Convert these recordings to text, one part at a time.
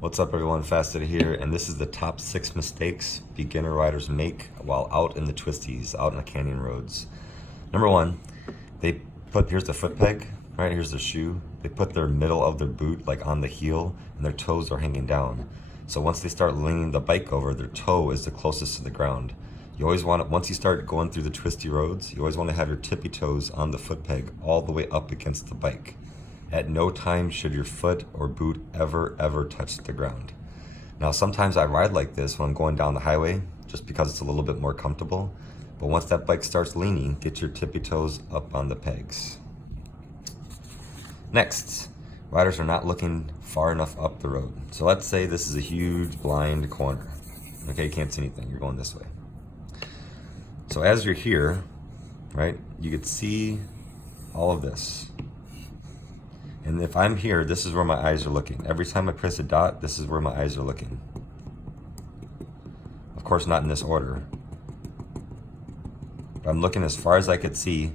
What's up everyone, Fasted here, and this is the top 6 mistakes beginner riders make while out in the twisties, out in the canyon roads. Number 1, here's the foot peg, right, here's the shoe. They put their middle of their boot like on the heel and their toes are hanging down. So once they start leaning the bike over, their toe is the closest to the ground. You always want it, once you start going through the twisty roads, you always want to have your tippy toes on the foot peg all the way up against the bike. At no time should your foot or boot ever touch the ground. Now sometimes I ride like this when I'm going down the highway just because it's a little bit more comfortable, but once that bike starts leaning, get your tippy toes up on the pegs. Next, riders are not looking far enough up the road. So let's say this is a huge blind corner. Okay, you can't see anything, you're going this way. So as you're here, right, you could see all of this. And if I'm here, this is where my eyes are looking. Every time I press a dot, this is where my eyes are looking. Of course, not in this order. But I'm looking as far as I could see.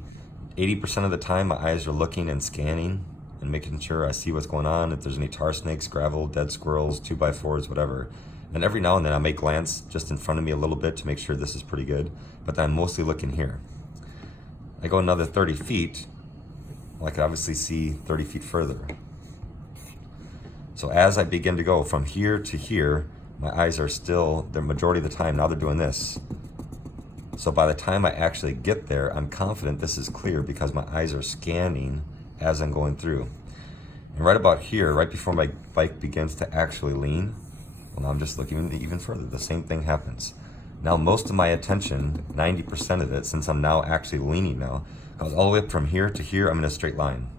80% of the time, my eyes are looking and scanning and making sure I see what's going on, if there's any tar snakes, gravel, dead squirrels, 2x4s, whatever. And every now and then I may glance just in front of me a little bit to make sure this is pretty good, but then I'm mostly looking here. I go another 30 feet, well, I can obviously see 30 feet further. So as I begin to go from here to here, my eyes are still, the majority of the time, now they're doing this. So by the time I actually get there, I'm confident this is clear because my eyes are scanning as I'm going through. And right about here, right before my bike begins to actually lean, well, now I'm just looking even further. The same thing happens. Now most of my attention, 90% of it, since I'm now actually leaning now, goes all the way up from here to here. I'm in a straight line.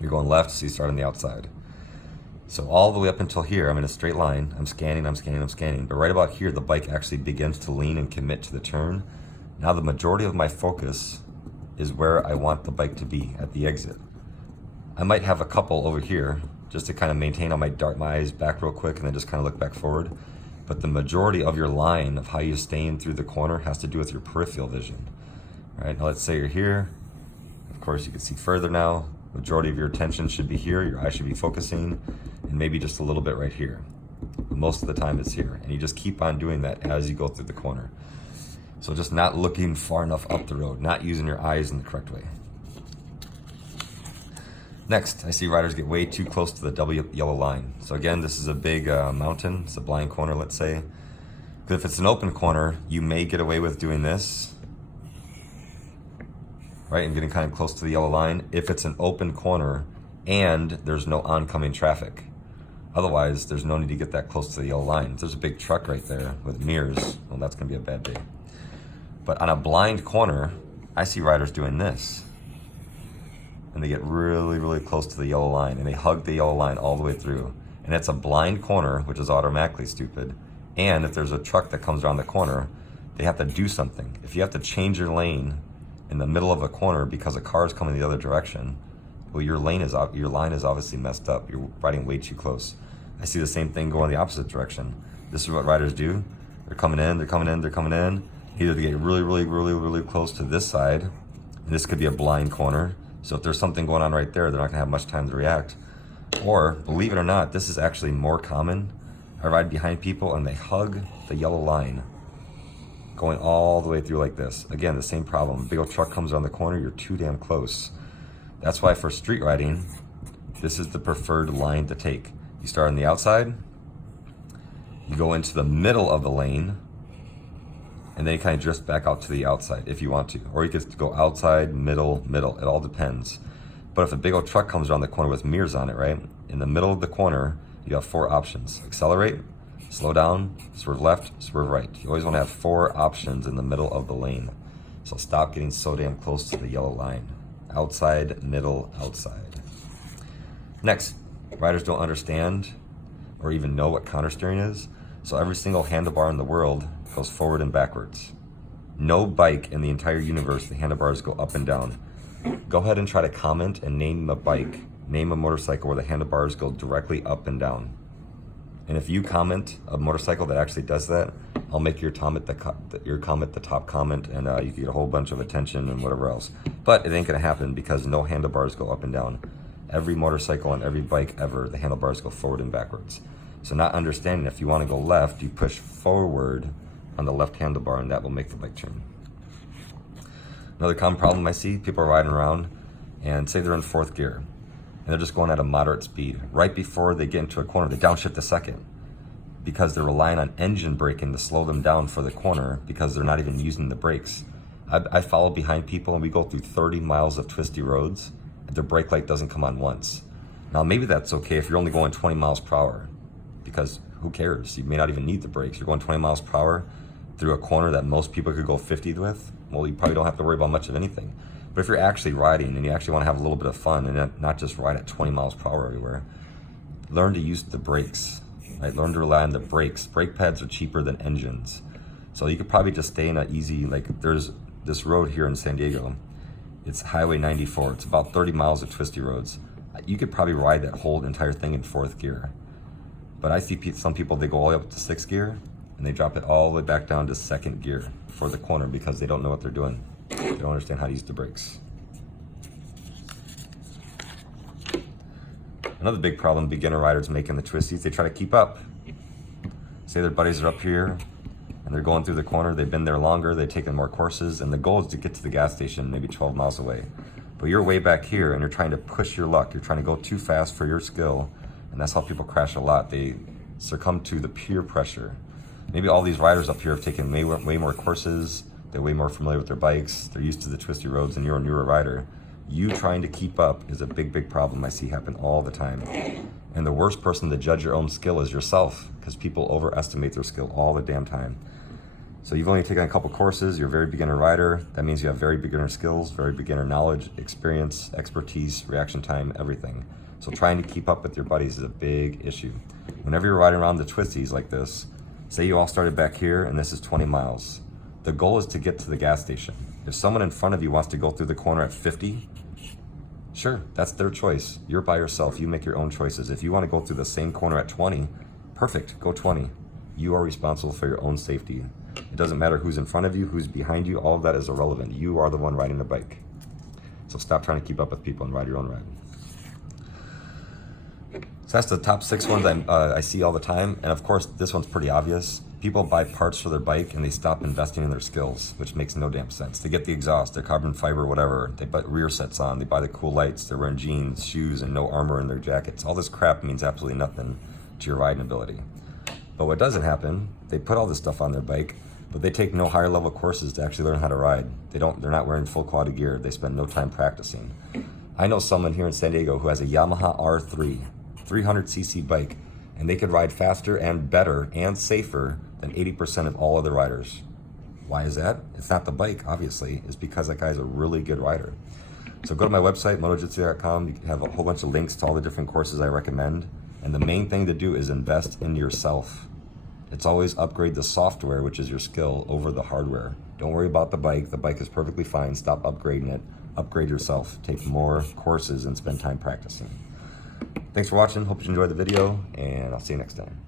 You're going left, so you start on the outside. So all the way up until here, I'm in a straight line. I'm scanning. But right about here, the bike actually begins to lean and commit to the turn. Now the majority of my focus is where I want the bike to be at the exit. I might have a couple over here just to kind of maintain. I might dart my eyes back real quick and then just kind of look back forward. But the majority of your line of how you're staying through the corner has to do with your peripheral vision. All right, now let's say you're here. Of course, you can see further now. Majority of your attention should be here. Your eyes should be focusing, and maybe just a little bit right here. But most of the time it's here. And you just keep on doing that as you go through the corner. So just not looking far enough up the road, not using your eyes in the correct way. Next, I see riders get way too close to the double yellow line. So again, this is a big mountain. It's a blind corner, let's say. But if it's an open corner, you may get away with doing this, right, and getting kind of close to the yellow line if it's an open corner and there's no oncoming traffic. Otherwise, there's no need to get that close to the yellow line. If there's a big truck right there with mirrors, well, that's gonna be a bad day. But on a blind corner, I see riders doing this. And they get really close to the yellow line and they hug the yellow line all the way through. And it's a blind corner, which is automatically stupid. And if there's a truck that comes around the corner, they have to do something. If you have to change your lane in the middle of a corner because a car is coming the other direction, well, your line is obviously messed up. You're riding way too close. I see the same thing going the opposite direction. This is what riders do. They're coming in. Either they get really close to this side, and this could be a blind corner. So if there's something going on right there, they're not gonna have much time to react. Or, believe it or not, this is actually more common. I ride behind people and they hug the yellow line, going all the way through like this. Again, the same problem. A big old truck comes around the corner, you're too damn close. That's why for street riding, this is the preferred line to take. You start on the outside, you go into the middle of the lane, and then you kind of drift back out to the outside if you want to. Or you could go outside, middle. It all depends. But if a big old truck comes around the corner with mirrors on it, right? In the middle of the corner, you have 4 options. Accelerate, slow down, swerve left, swerve right. You always want to have 4 options in the middle of the lane. So stop getting so damn close to the yellow line. Outside, middle, outside. Next, riders don't understand or even know what countersteering is. So every single handlebar in the world goes forward and backwards. No bike in the entire universe, the handlebars go up and down. Go ahead and try to comment and name a bike, name a motorcycle where the handlebars go directly up and down. And if you comment a motorcycle that actually does that, I'll make your comment the top comment, and you can get a whole bunch of attention and whatever else. But it ain't gonna happen because no handlebars go up and down. Every motorcycle and every bike ever, the handlebars go forward and backwards. So not understanding, if you want to go left, you push forward on the left handlebar and that will make the bike turn. Another common problem I see, people are riding around and say they're in 4th gear and they're just going at a moderate speed. Right before they get into a corner, they downshift a second because they're relying on engine braking to slow them down for the corner because they're not even using the brakes. I follow behind people and we go through 30 miles of twisty roads and their brake light doesn't come on once. Now maybe that's okay if you're only going 20 miles per hour because who cares? You may not even need the brakes. You're going 20 miles per hour through a corner that most people could go 50 with. Well, you probably don't have to worry about much of anything. But if you're actually riding and you actually want to have a little bit of fun and not just ride at 20 miles per hour everywhere, learn to use the brakes, right? Learn to rely on the brakes. Brake pads are cheaper than engines. So you could probably just stay in an easy, like there's this road here in San Diego. It's Highway 94. It's about 30 miles of twisty roads. You could probably ride that whole entire thing in 4th gear. But I see some people, they go all the way up to 6th gear and they drop it all the way back down to 2nd gear for the corner because they don't know what they're doing. They don't understand how to use the brakes. Another big problem beginner riders make in the twisties, they try to keep up. Say their buddies are up here and they're going through the corner, they've been there longer, they've taken more courses, and the goal is to get to the gas station maybe 12 miles away. But you're way back here and you're trying to push your luck, you're trying to go too fast for your skill, and that's how people crash a lot. They succumb to the peer pressure. Maybe all these riders up here have taken way more courses, they're way more familiar with their bikes, they're used to the twisty roads, and you're a newer rider. You trying to keep up is a big problem I see happen all the time. And the worst person to judge your own skill is yourself, because people overestimate their skill all the damn time. So you've only taken a couple courses, you're a very beginner rider. That means you have very beginner skills, very beginner knowledge, experience, expertise, reaction time, everything. So trying to keep up with your buddies is a big issue. Whenever you're riding around the twisties like this, say you all started back here and this is 20 miles. The goal is to get to the gas station. If someone in front of you wants to go through the corner at 50, sure, that's their choice. You're by yourself, you make your own choices. If you want to go through the same corner at 20, perfect, go 20. You are responsible for your own safety. It doesn't matter who's in front of you, who's behind you, all of that is irrelevant. You are the one riding the bike. So stop trying to keep up with people and ride your own ride. So that's the top 6 ones I see all the time. And of course, this one's pretty obvious. People buy parts for their bike and they stop investing in their skills, which makes no damn sense. They get the exhaust, their carbon fiber, whatever. They put rear sets on, they buy the cool lights, they're wearing jeans, shoes, and no armor in their jackets. All this crap means absolutely nothing to your riding ability. But what doesn't happen, they put all this stuff on their bike, but they take no higher level courses to actually learn how to ride. They're not wearing full quality gear. They spend no time practicing. I know someone here in San Diego who has a Yamaha R3, 300cc bike, and they could ride faster and better and safer than 80% of all other riders. Why is that? It's not the bike, obviously. It's because that guy's a really good rider. So go to my website, MotoJitsu.com. You can have a whole bunch of links to all the different courses I recommend. And the main thing to do is invest in yourself. It's always upgrade the software, which is your skill, over the hardware. Don't worry about the bike. The bike is perfectly fine. Stop upgrading it. Upgrade yourself. Take more courses and spend time practicing. Thanks for watching. Hope you enjoyed the video, and I'll see you next time.